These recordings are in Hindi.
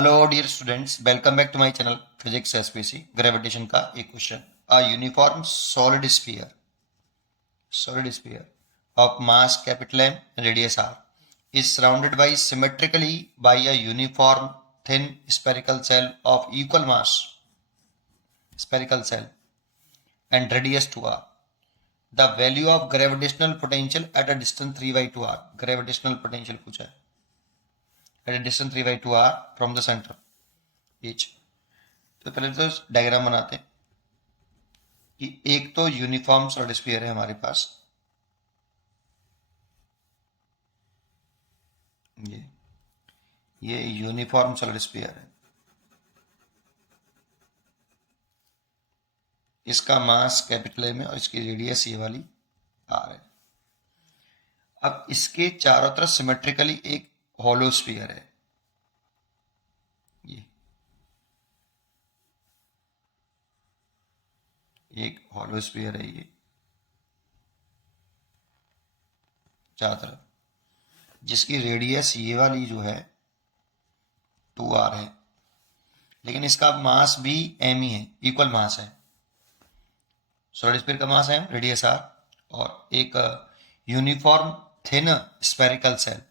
Hello dear students, welcome back to my channel physics SPC. Gravitation का एक question. A uniform solid sphere of mass capital M radius R is surrounded by symmetrically by a uniform thin spherical cell of equal mass spherical cell and radius 2r. The value of gravitational potential at a distance 3 by 2r. Gravitational potential पूछा है at a distance 3 by 2r from the center each. तो पहले तो डायग्राम बनाते हैं कि एक तो यूनिफॉर्म सॉलिड स्फीयर है हमारे पास, ये ये यूनिफॉर्म सॉलिड स्फीयर है। इसका मास कैपिटल एम है और इसकी रेडियस ये वाली आर है। अब इसके चारों तरफ सिमेट्रिकली एक हॉलो स्फीयर है, ये एक हॉलो स्फीयर है, ये चारों तरफ, जिसकी रेडियस ये वाली जो है 2r है, लेकिन इसका मास भी एम ही है, इक्वल मास है। सॉलिड स्फीयर का मास है रेडियस आर, और एक यूनिफॉर्म थिन स्पेरिकल सेल,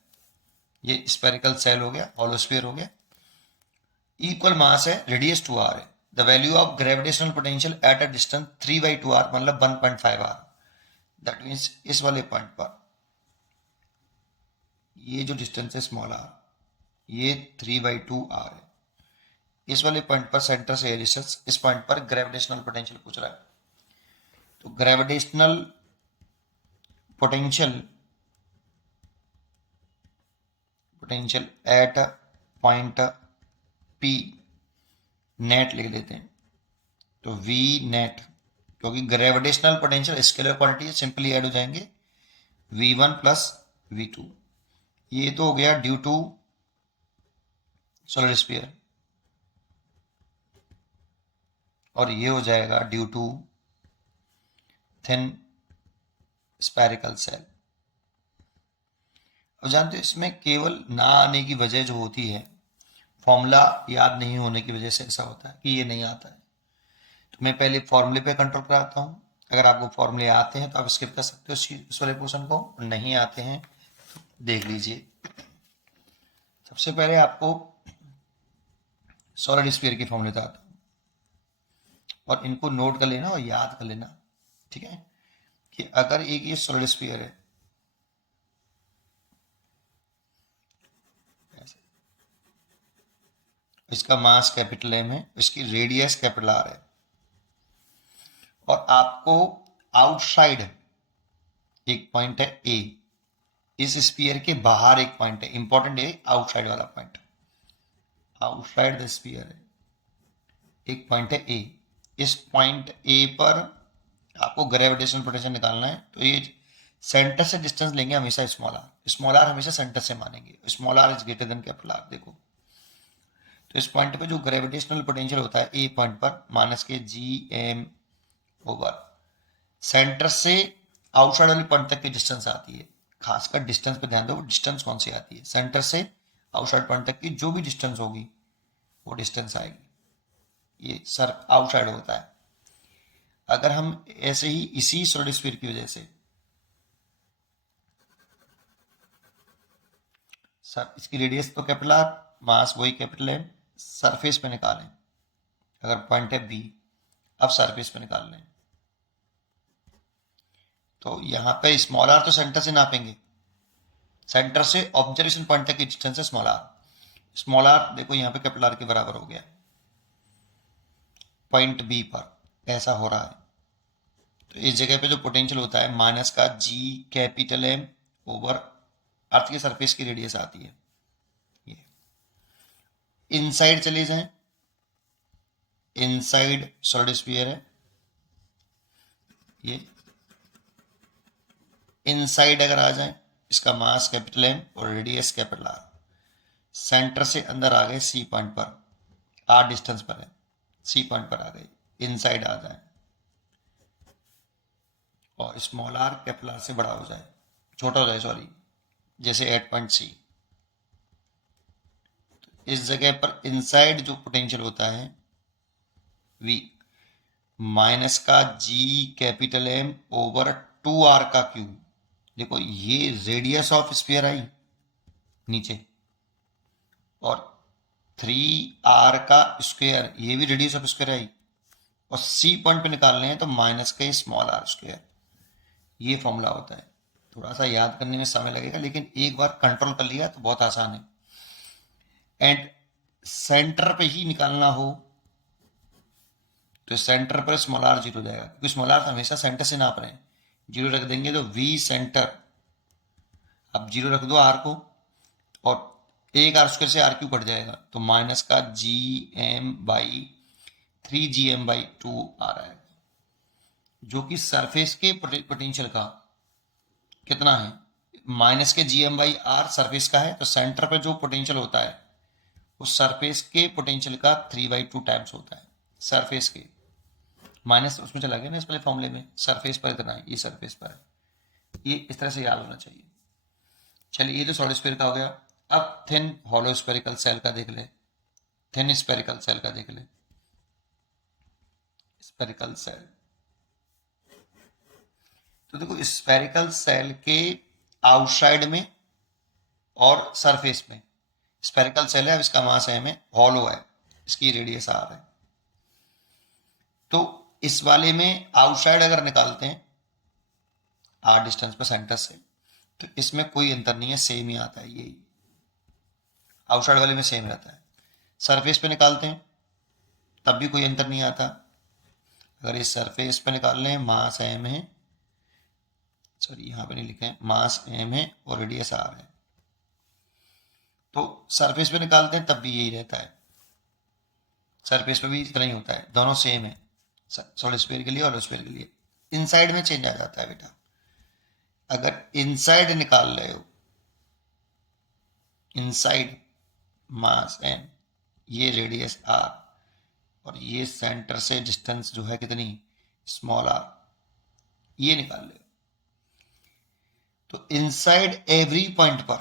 ये स्पेरिकल सेल हो गया, हॉलो स्फीयर हो गया, इक्वल मास है, रेडियस 2r है। The value of gravitational potential at a distance 3 by 2r मतलब 1.5r। दैट मीन्स इस वाले पॉइंट पर ये जो डिस्टेंस है स्मॉल आर, ये 3/2r है। इस वाले पॉइंट पर सेंटर से डिस्टेंस, इस पॉइंट पर ग्रेविटेशनल पोटेंशियल पूछ रहा है। तो gravitational potential potential at point P net लिख देते हैं। तो वी नेट, क्योंकि gravitational potential scalar quantity simply add हो जाएंगे, v1 प्लस v2। ये तो हो गया ड्यू टू सोलर स्फीयर, और ये हो जाएगा due to thin spherical shell. अब जानते हो इसमें केवल ना आने की वजह जो होती है, फॉर्मूला याद नहीं होने की वजह से ऐसा होता है कि ये नहीं आता है। तो मैं पहले फॉर्मूले पे कंट्रोल कराता हूँ। अगर आपको फॉर्मूले आते हैं तो आप स्किप कर सकते हो उस वाले पोर्शन को, नहीं आते हैं तो देख लीजिए। सबसे पहले आपको सॉलिड स्फीयर की फॉर्मूले बताता हूँ, और इनको नोट कर लेना और याद कर लेना, ठीक है। कि अगर एक ये सॉलिड स्फीयर है, इसका मास कैपिटल एम है, इसकी रेडियस कैपिटल आर है, और आपको आउटसाइड एक पॉइंट है ए, इस स्फीयर के बाहर एक पॉइंट है, इंपॉर्टेंट है आउटसाइड वाला पॉइंट, आउटसाइड द स्फीयर है, एक पॉइंट है ए। इस पॉइंट ए पर आपको ग्रेविटेशनल पोटेंशियल निकालना है। तो ये सेंटर से डिस्टेंस लेंगे हमेशा स्मॉल आर हमेशा सेंटर से मानेंगे, small R is greater than capital R. देखो तो इस पॉइंट पे जो ग्रेविटेशनल पोटेंशियल होता है ए पॉइंट पर, माइनस के जी एम ओवर सेंटर से आउटसाइड वाले पॉइंट तक की डिस्टेंस आती है। खासकर डिस्टेंस पे ध्यान दो, डिस्टेंस कौन सी आती है, सेंटर से आउटसाइड पॉइंट तक की जो भी डिस्टेंस होगी वो डिस्टेंस आएगी, ये सर आउटसाइड होता है। अगर हम ऐसे ही इसी सॉलिड स्फीयर की वजह से सर, इसकी रेडियस तो कैपिटल आर, मास वही कैपिटल एम, सरफेस पे निकालें, अगर पॉइंट है बी, अब सरफेस पे निकाल लें, तो यहां पे स्मॉल आर तो सेंटर से नापेंगे, सेंटर से ऑब्जर्वेशन पॉइंट तक की डिस्टेंस है स्मॉल आर देखो यहाँ पे कैपिटल आर के बराबर हो गया, पॉइंट बी पर ऐसा हो रहा है। तो इस जगह पे जो पोटेंशियल होता है माइनस का G capital M over earth के सरफेस की रेडियस आती है, ये इनसाइड चले जाएं, इनसाइड सॉलिड स्फीयर है, ये इनसाइड अगर आ जाए, इसका मास कैपिटल एम और रेडियस कैपिटल आर, सेंटर से अंदर आ गए सी पॉइंट पर, आर डिस्टेंस पर है, सी पॉइंट पर आ गए, इनसाइड आ जाए, और स्मॉल आर कैपिटल आर से बड़ा हो जाए, छोटा हो जाए सॉरी, जैसे एट पॉइंट सी। इस जगह पर इनसाइड जो पोटेंशियल होता है V माइनस का G capital M over 2R का क्यूब। देखो ये रेडियस ऑफ स्फीयर आई नीचे, और 3R का स्क्वायर ये भी रेडियस ऑफ स्क्वायर आई, और C पॉइंट पे निकालने हैं तो माइनस का स्मॉल r स्क्वायर। ये फॉर्मूला होता है। थोड़ा सा याद करने में समय लगेगा, लेकिन एक बार कंट्रोल कर लिया तो बहुत आसान है। एंड सेंटर पे ही निकालना हो तो सेंटर पर स्मॉल r जीरो जाएगा, क्योंकि स्मॉल r हमेशा सेंटर से नाप रहे हैं। जीरो रख देंगे तो V सेंटर, अब जीरो रख दो r को, और एक आर स्क्वायर से आर क्यू कट जाएगा, तो माइनस का GM/3GM/2 आ रहा है, जो कि सरफेस के पोटेंशियल का कितना है, माइनस के GM/r सरफेस का है, तो सेंटर पे जो पोटेंशियल होता है उस सरफेस के पोटेंशियल का 3/2 टाइम्स होता है। सरफेस के माइनस उसमें चला गया ना, इस पहले फॉर्मूले में सरफेस पर इतना है, ये सरफेस पर है। ये इस तरह से याद होना चाहिए। चलिए ये तो सॉलिड स्फीयर का हो गया। अब थिन हॉलो स्फेरिकल सेल का देख ले, थिन स्फेरिकल सेल का देख ले। स्फेरिकल सेल, तो देखो स्फेरिकल सेल के आउटसाइड में और सरफेस में, स्फेरिकल सेल है, अब इसका मास है, हॉलो है, इसकी रेडियस आर है। तो इस वाले में आउटसाइड अगर निकालते हैं आर डिस्टेंस पर सेंटर से, तो इसमें कोई अंतर नहीं है, सेम ही आता है, यही आउटसाइड वाले में सेम रहता है। सरफेस पे निकालते हैं तब भी कोई अंतर नहीं आता। अगर इस सरफेस पे निकाल लें, मास एम है, सॉरी यहाँ पे नहीं लिखे, मास एम है और रेडियस आर है, तो सरफेस पे निकालते हैं तब भी यही रहता है, सरफेस पे भी इतना ही होता है, दोनों सेम है, सॉलिड स्फीयर के लिए और स्फीयर के लिए। इनसाइड में चेंज आ जाता है बेटा। अगर इनसाइड निकाल रहे हो, इनसाइड मास एम, ये रेडियस आर, और ये सेंटर से डिस्टेंस जो है कितनी, स्मॉल आर, ये निकाल ले, तो इनसाइड एवरी पॉइंट पर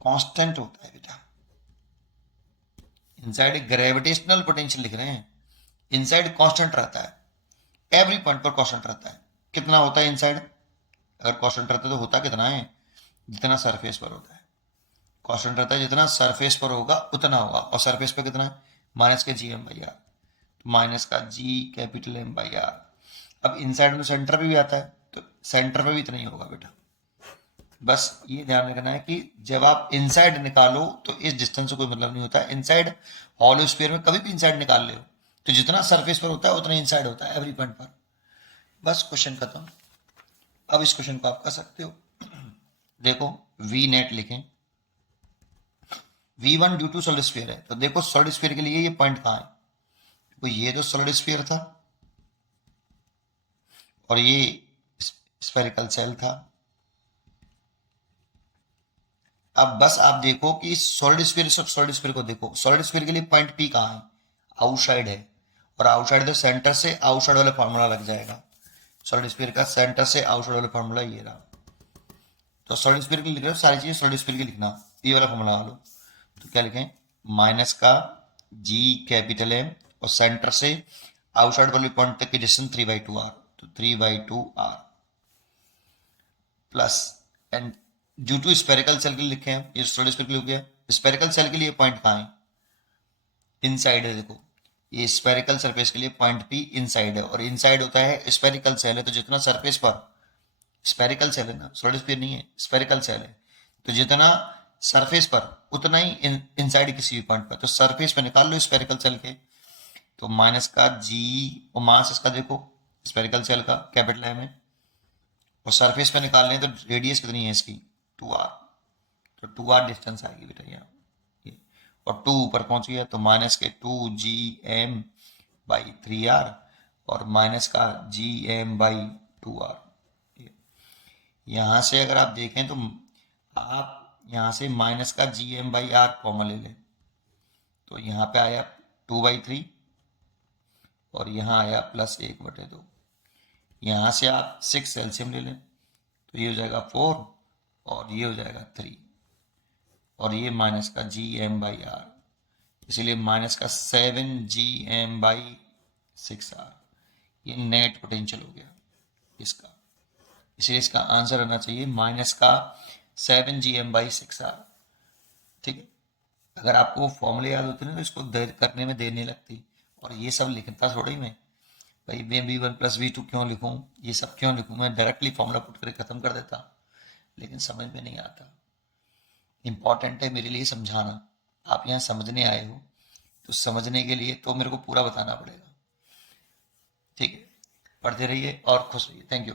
कांस्टेंट होता है बेटा। इनसाइड ग्रेविटेशनल पोटेंशियल लिख रहे हैं, इनसाइड कांस्टेंट रहता है, एवरी पॉइंट पर कांस्टेंट रहता है। कितना होता है इनसाइड, अगर कांस्टेंट रहता है तो होता कितना है, जितना सरफेस पर होता है। कांस्टेंट रहता है जितना सरफेस पर होगा उतना होगा, और सरफेस पर कितना है, माइनस के GM/r, तो माइनस का G कैपिटल M/r। अब इनसाइड में सेंटर पे भी आता है, तो सेंटर पे भी इतना ही होगा बेटा। बस ये ध्यान रखना है कि जब आप इनसाइड निकालो तो इस डिस्टेंस से कोई मतलब नहीं होता। इनसाइड हॉलो स्फीयर में कभी भी इनसाइड निकाल ले, तो जितना सरफेस पर होता है उतना इनसाइड होता है एवरी पॉइंट पर। बस क्वेश्चन खत्म। अब इस क्वेश्चन को आप कर सकते हो। देखो वी नेट लिखें, V1 due to solid sphere है, तो देखो सॉलिड स्फीयर के लिए ये पॉइंट कहाँ है, तो ये जो सॉलिड स्फीयर था और ये स्फेरिकल सेल था। अब बस आप देखो कि सॉलिड स्फीयर को देखो, सॉलिड स्फीयर के लिए पॉइंट P कहाँ है, आउटसाइड है, और आउटसाइड तो सेंटर से आउटसाइड वाला फॉर्मूला लग जाएगा। सॉलिड स्फीयर का सेंटर से आउटसाइड वाला फॉर्मूला ये रहा। तो सॉलिड स्फीयर के लिए लिख रहे हो, सारी चीजें सॉलिड स्फीयर की लिखना, ये वाला फॉर्मूला लो। तो क्या लिखें, माइनस का G कैपिटल M और सेंटर से आउटसाइड वाले पॉइंट तक की डिस्टेंस 3/2r, तो 3/2r plus, and due to spherical shell के लिए लिखे हैं, ये सॉलिड स्फीयर के लिए हो गया। स्पेरिकल सेल के लिए पॉइंट कहाँ है, इनसाइड है। देखो ये स्पेरिकल सरफेस के लिए पॉइंट P इनसाइड है, और इनसाइड होता है स्पेरिकल सेल है, तो जितना सरफेस पर, स्पेरिकल सेल है ना, सॉलिड स्फीयर नहीं है, स्पेरिकल सेल है, तो जितना सरफेस पर उतना ही इनसाइड किसी भी पॉइंट पर। तो सरफेस पे निकाल लो स्पेरिकल सेल के, तो माइनस का G और मास इसका देखो स्पेरिकल सेल का कैपिटल M है, और सरफेस पे निकाल लें तो रेडियस कितनी है इसकी, 2r, तो 2r डिस्टेंस आएगी बेटा यहाँ, और 2 ऊपर पहुंच गया, तो माइनस के 2GM/3r और माइनस का GM/2r। यहां से अगर आप देखें तो आप यहां से माइनस का GM/r कॉमन ले लें, तो यहाँ पे आया 2/3 और यहाँ आया +1/2। यहाँ से आप 6 एलसीएम ले लें, तो ये हो जाएगा 4 और ये हो जाएगा 3, और ये माइनस का जी एम बाई आर, इसलिए माइनस का 7 GM/6R, ये नेट पोटेंशियल हो गया इसका। इसलिए इसका आंसर आना चाहिए माइनस का 7 GM/6R। ठीक है, अगर आपको वो फॉर्मूले याद होते ना तो इसको देर करने में देर नहीं लगती। और ये सब लिखता थोड़ा ही मैं, भाई मैं V1+V2 क्यों लिखूं, ये सब क्यों लिखूं, मैं डायरेक्टली फॉर्मूला पुट करके खत्म कर देता, लेकिन समझ में नहीं आता। इंपॉर्टेंट है मेरे लिए समझाना, आप यहाँ समझने आए हो तो समझने के लिए तो मेरे को पूरा बताना पड़ेगा। ठीक है, पढ़ते रहिए और खुश रहिए। Thank you.